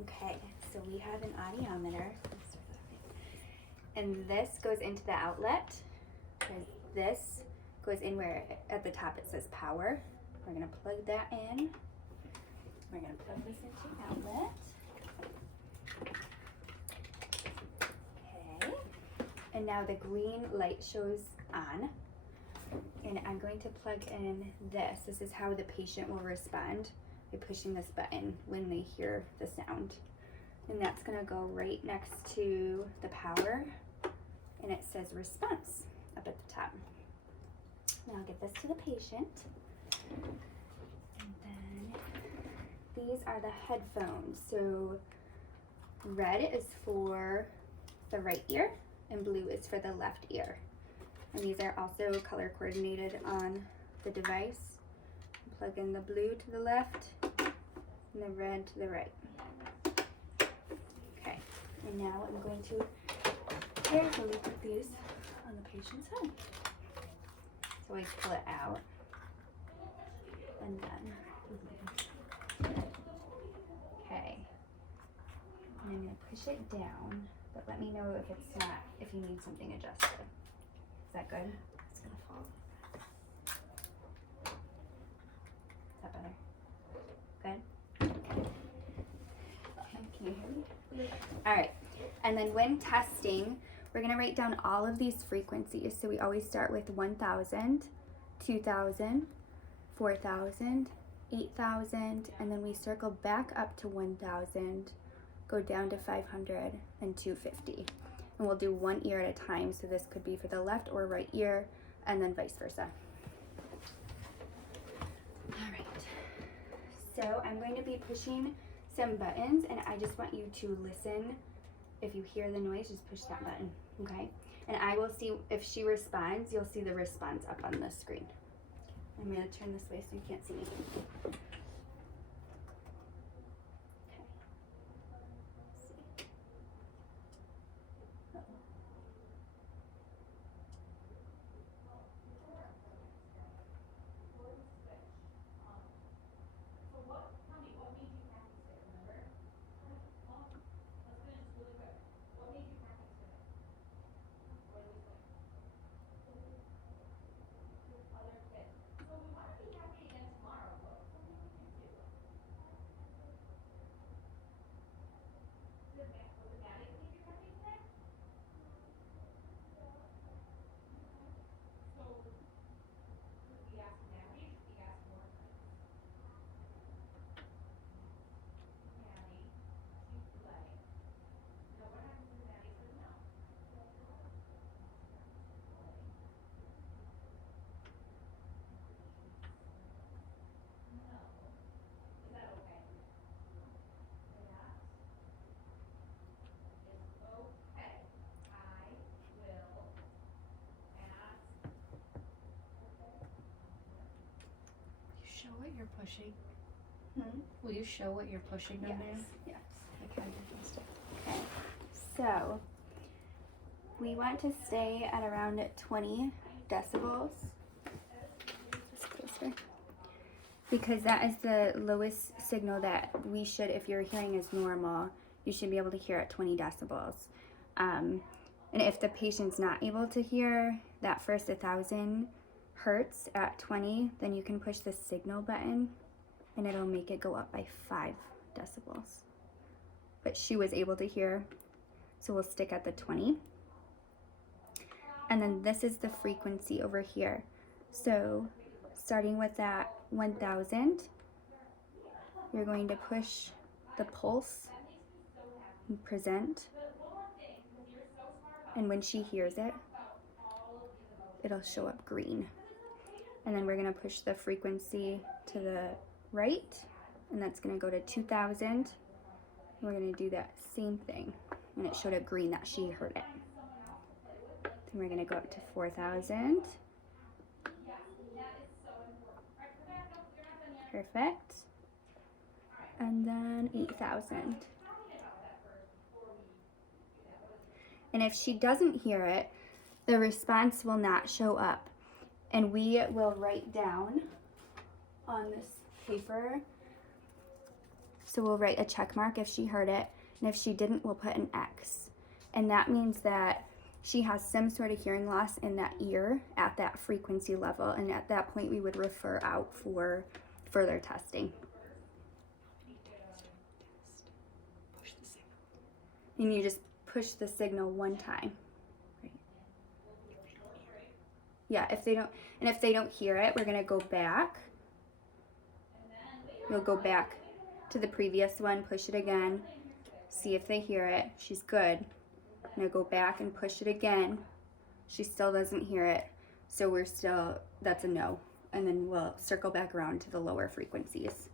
Okay, so we have an audiometer, and this goes into the outlet. This goes in where at the top it says power. We're gonna plug that in. We're gonna plug this into outlet. Okay, and now the green light shows on. And I'm going to plug in this. This is how the patient will respond by pushing this button when they hear the sound. And that's gonna go right next to the power, and it says response up at the top. Now I'll get this to the patient. And then these are the headphones. So red is for the right ear and blue is for the left ear. And these are also color coordinated on the device. Plug in the blue to the left and the red to the right. Okay, and now I'm going to carefully put these on the patient's head. So I pull it out and then, okay. And I'm gonna push it down, but let me know if it's not, if you need something adjusted. Is that good? It's gonna fall. Is that better? Good? Can you hear me? All right, and then when testing, we're gonna write down all of these frequencies. So we always start with 1,000, 2,000, 4,000, 8,000, and then we circle back up to 1,000, go down to 500 and 250. And we'll do one ear at a time. So this could be for the left or right ear, and then vice versa. All right, so I'm going to be pushing some buttons, and I just want you to listen. If you hear the noise, just push that button, okay? And I will see if she responds. You'll see the response up on the screen. I'm gonna turn this way so you can't see me. Okay. Show what you're pushing. Hmm? Will you show what you're pushing down there? Yes. I kind of missed it. Okay. So we want to stay at around 20 decibels. Just closer. Because that is the lowest signal that we should, if your hearing is normal, you should be able to hear at 20 decibels. And if the patient's not able to hear that first 1,000 hertz at 20, then you can push the signal button and it'll make it go up by 5 decibels. But she was able to hear, so we'll stick at the 20. And then this is the frequency over here. So starting with that 1,000, you're going to push the pulse and present. And when she hears it, it'll show up green. And then we're gonna push the frequency to the right, and that's gonna go to 2,000. We're gonna do that same thing, and it showed up green that she heard it. Then we're gonna go up to 4,000. Perfect. And then 8,000. And if she doesn't hear it, the response will not show up. And we will write down on this paper So we'll write a check mark if she heard it, and if she didn't, we'll put an X. And that means that she has some sort of hearing loss in that ear at that frequency level, and at that point we would refer out for further testing. And you just push the signal one time. Right. Yeah, if they don't hear it, we're gonna go back. You'll go back to the previous one, push it again, see if they hear it. She's good. Now go back and push it again. She still doesn't hear it, so that's a no. And then we'll circle back around to the lower frequencies.